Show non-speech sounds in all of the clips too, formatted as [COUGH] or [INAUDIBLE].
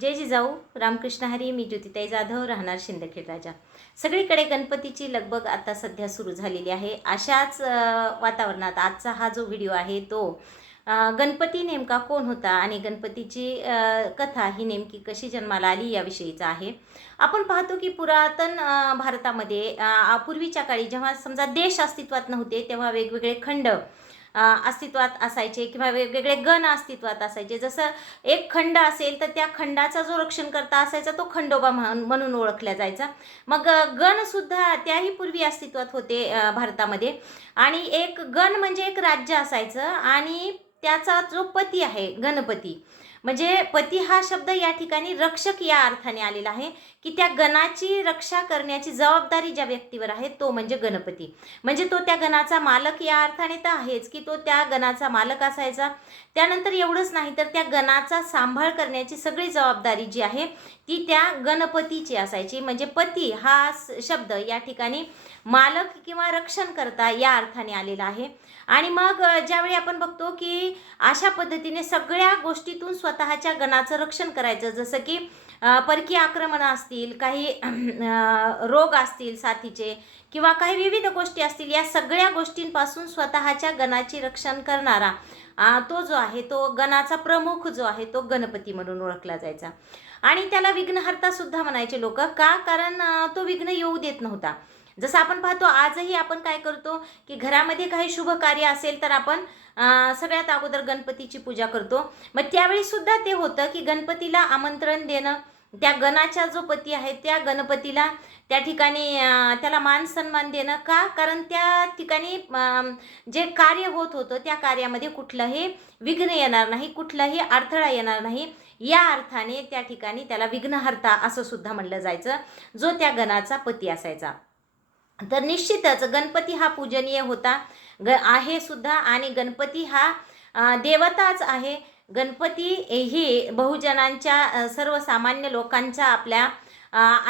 जय जिजाऊ रामकृष्ण हरी. मी ज्योतिताई जाधव. राहणार शिंदखेड राजा. सगळीकडे गणपतीची लगबग आता सध्या सुरू झालेली आहे. अशाच वातावरणात आजचा हा जो व्हिडिओ आहे तो गणपती नेमका कोण होता आणि गणपतीची कथा ही नेमकी कशी जन्माला आली याविषयीचा आहे. आपण पाहतो की पुरातन भारतामध्ये पूर्वीच्या काळी जेव्हा समजा देश अस्तित्वात नव्हते तेव्हा वेगवेगळे खंड अस्तित्वात असायचे किंवा वेगवेगळे गण अस्तित्वात असायचे. जसं एक खंड असेल तर त्या खंडाचा जो रक्षणकर्ता असायचा तो खंडोबा म्हणून ओळखला जायचा. मग गणसुद्धा त्याही पूर्वी अस्तित्वात होते भारतामध्ये. आणि एक गण म्हणजे एक राज्य असायचं आणि त्याचा जो पती आहे गणपती म्हणजे पती हा शब्द या ठिकाणी रक्षक या अर्थाने आलेला आहे की त्या गणाची रक्षा करण्याची जबाबदारी ज्या व्यक्तीवर आहे तो म्हणजे गणपती. म्हणजे तो त्या गणाचा मालक या अर्थाने तर आहेच की तो त्या गणाचा मालक असायचा. त्यानंतर एवढंच नाही तर त्या गणाचा सांभाळ करण्याची सगळी जबाबदारी जी आहे ती त्या गणपतीची असायची. म्हणजे पती हा स- शब्द या ठिकाणी मालक किंवा रक्षण करता या अर्थाने आलेला आहे. आणि मग ज्यावेळी आपण बघतो की अशा पद्धतीने सगळ्या गोष्टीतून स्वतःच्या गणाचं रक्षण करायचं. जसं की परकीय आक्रमणं असतील काही रोग असतील साथीचे किंवा काही विविध गोष्टी असतील या सगळ्या गोष्टींपासून स्वतःच्या गणाची रक्षण करणारा तो जो आहे तो गणाचा प्रमुख जो आहे तो गणपती म्हणून ओळखला जायचा. आणि त्याला विघ्नहर्ता सुद्धा म्हणायचे लोक का? कारण तो विघ्न येऊ देत नव्हता. जसं आपण पाहतो आजही आपण काय करतो की घरामध्ये काही शुभ कार्य असेल तर आपण सगळ्यात अगोदर गणपतीची पूजा करतो. मग त्यावेळी सुद्धा ते होतं की गणपतीला आमंत्रण देणं त्या गणाचा जो पती आहे त्या गणपतीला त्या ठिकाणी त्याला मान सन्मान देणं का? कारण त्या ठिकाणी जे कार्य होत होतं त्या कार्यामध्ये कुठलंही विघ्न येणार नाही कुठलाही अडथळा येणार नाही. या अर्थाने त्या ठिकाणी त्याला विघ्नहर्ता असं सुद्धा म्हणलं जायचं जो त्या गणाचा पती असायचा. तर निश्चितच गणपती हा पूजनीय होता. ग आहे सुद्धा आणि गणपती हा देवताच आहे. गणपती ही बहुजनांच्या सर्वसामान्य लोकांच्या आपल्या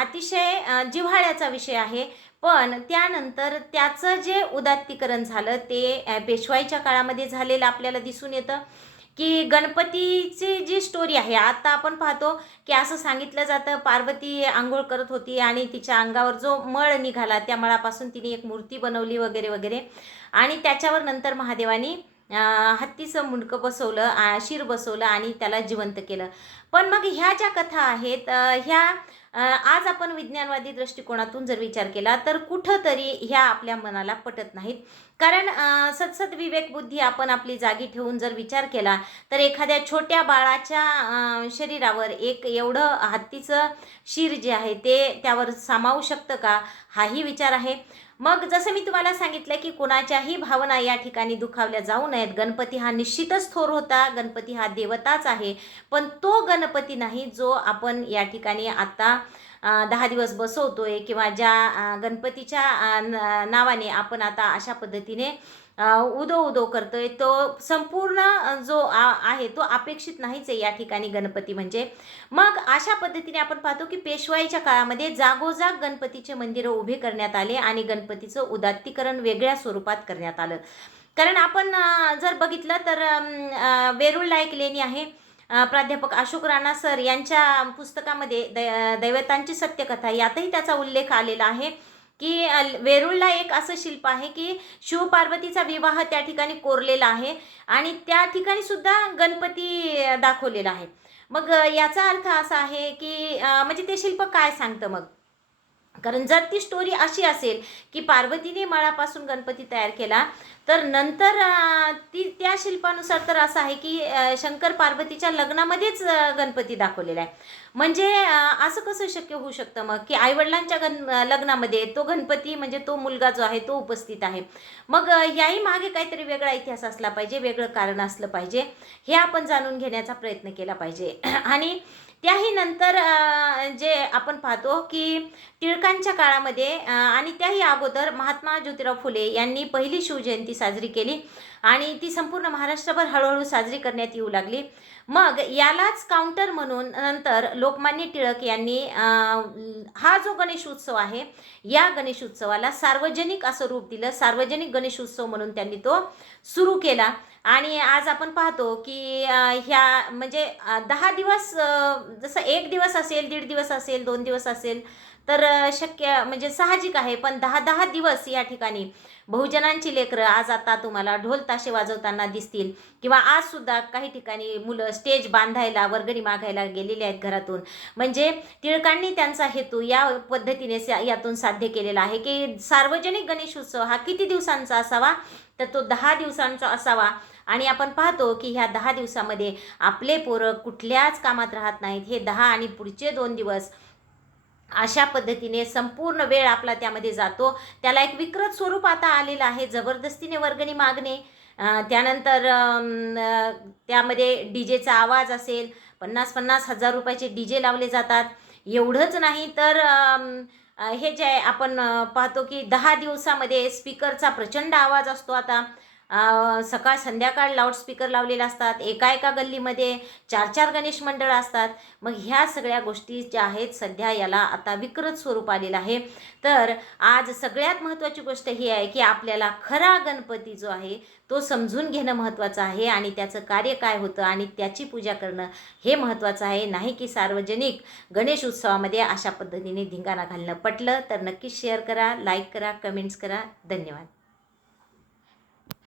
अतिशय जिव्हाळ्याचा विषय आहे. पण त्यानंतर त्याचं जे उदात्तीकरण झालं ते पेशवाईच्या काळामध्ये झालेलं आपल्याला दिसून येतं. की गणपतीची जी स्टोरी आहे आता आपण पाहतो की असं सांगितलं जातं पार्वती आंघोळ करत होती आणि तिच्या अंगावर जो मळ निघाला त्या मळापासून तिने एक मूर्ती बनवली वगैरे वगैरे. आणि त्याच्यावर नंतर महादेवानी हत्तीचं मुंडकं बसवलं शिर बसवलं आणि त्याला जिवंत केलं. पण मग ह्या ज्या कथा आहेत ह्या आज आपण विज्ञानवादी दृष्टिकोनातून जर विचार केला तर कुठंतरी ह्या आपल्या मनाला पटत नाहीत. कारण अं, सदसद विवेक बुद्धी आपण आपली जागी ठेवून जर विचार केला तर एखाद्या छोट्या बाळाच्या शरीरावर एक एवढं हत्तीचं शिर जे आहे ते त्यावर सामावू शकतं का? हाही विचार आहे. मग जसं मी तुम्हाला सांगितलं की कोणाच्याही भावना या ठिकाणी दुखावल्या जाऊ नयेत. गणपती हा निश्चितच थोर होता. गणपती हा देवताच आहे. पण तो गणपती नाही जो आपण या ठिकाणी आता दहा दिवस बसवतोय किंवा ज्या गणपतीच्या न- नावाने आपण आता अशा पद्धतीने उदो उदो करतोय. तो संपूर्ण जो आ- आहे तो अपेक्षित नाहीच आहे या ठिकाणी गणपती म्हणजे. मग अशा पद्धतीने आपण पाहतो की पेशवाईच्या काळामध्ये जागोजाग गणपतीचे मंदिरं उभे करण्यात आले आणि गणपतीचं उदात्तीकरण वेगळ्या स्वरूपात करण्यात आलं. कारण आपण जर बघितलं तर अं, वेरूळला एक लेणी आहे. प्राध्यापक अशोक राणा सर यांच्या पुस्तकामध्ये दै दैवतांची सत्यकथा यातही त्याचा उल्लेख आलेला आहे. की वेरूळला एक असं शिल्प आहे की शिवपार्वतीचा विवाह त्या ठिकाणी कोरलेला आहे आणि त्या ठिकाणी सुद्धा गणपती दाखवलेला आहे. मग याचा अर्थ असा आहे की म्हणजे ते शिल्प काय सांगतं मग? कारण जर ती स्टोरी अशी असेल की पार्वतीने मळापासून गणपती तयार केला तर नंतर ती त्या शिल्पानुसार तर असं आहे की शंकर पार्वतीच्या लग्नामध्येच गणपती दाखवलेला आहे. म्हणजे असं कसं शक्य होऊ शकतं मग? की आईवडिलांच्या गण लग्नामध्ये तो गणपती म्हणजे तो मुलगा जो आहे तो उपस्थित आहे. मग याही मागे काहीतरी वेगळा इतिहास असला पाहिजे वेगळं कारण असलं पाहिजे हे आपण जाणून घेण्याचा प्रयत्न केला पाहिजे. [CLEARS THROAT] आणि त्याही नंतर जे आपण पाहतो की टिळकांच्या काळामध्ये आणि त्याही अगोदर महात्मा ज्योतिराव फुले यांनी पहिली शिवजयंती साजरी केली आणि ती संपूर्ण महाराष्ट्रभर हळूहळू साजरी करण्यात येऊ लागली. मग यालाच काउंटर म्हणून नंतर लोकमान्य टिळक यांनी हा जो गणेश उत्सव आहे या गणेश उत्सवाला सार्वजनिक असं रूप दिलं. सार्वजनिक गणेशोत्सव म्हणून त्यांनी तो सुरू केला. आणि आज आपण पाहतो की ह्या म्हणजे दहा दिवस जसं एक दिवस असेल दीड दिवस असेल दोन दिवस असेल तर शक्य म्हणजे साहजिक आहे. पण दहा दहा दिवस या ठिकाणी बहुजनांची लेकरं आज आता तुम्हाला ढोल ताशे वाजवताना दिसतील. किंवा आज सुद्धा काही ठिकाणी मुलं स्टेज बांधायला वर्गणी मागायला गेलेले आहेत घरातून. म्हणजे टिळकांनी त्यांचा हेतू या पद्धतीने यातून साध्य केलेला आहे की सार्वजनिक गणेश उत्सव हा किती दिवसांचा असावा? तर तो दहा दिवसांचा असावा. आणि आपण पाहतो की ह्या दहा दिवसामध्ये आपले पोरं कुठल्याच कामात राहत नाहीत. हे दहा आणि पुढचे दोन दिवस अशा पद्धतीने संपूर्ण वेळ आपला त्यामध्ये जातो. त्याला एक विकृत स्वरूप आता आलेलं आहे. जबरदस्तीने वर्गणी मागणे. त्यानंतर त्यामध्ये डी जेचा आवाज असेल. पन्नास पन्नास हजार रुपयाचे डी जे लावले जातात. एवढंच नाही तर हे जे आहे आपण पाहतो की दहा दिवसामध्ये स्पीकरचा प्रचंड आवाज असतो आता. सकाळ संध्याकाळ लाऊडस्पीकर लावलेले असतात एका एका गल्लीमध्ये चार चार गणेश मंडळ असतात. मग ह्या सगळ्या गोष्टी ज्या आहेत सध्या याला आता विकृत स्वरूप आलेलं आहे. तर आज सगळ्यात महत्त्वाची गोष्ट ही आहे की आपल्याला खरा गणपती जो आहे तो समजून घेणं महत्त्वाचं आहे आणि त्याचं कार्य काय होतं आणि त्याची पूजा करणं हे महत्त्वाचं आहे. नाही की सार्वजनिक गणेश उत्सवामध्ये अशा पद्धतीने धिंगाणा घालणं पटलं तर नक्कीच शेअर करा लाईक करा कमेंट्स करा. धन्यवाद.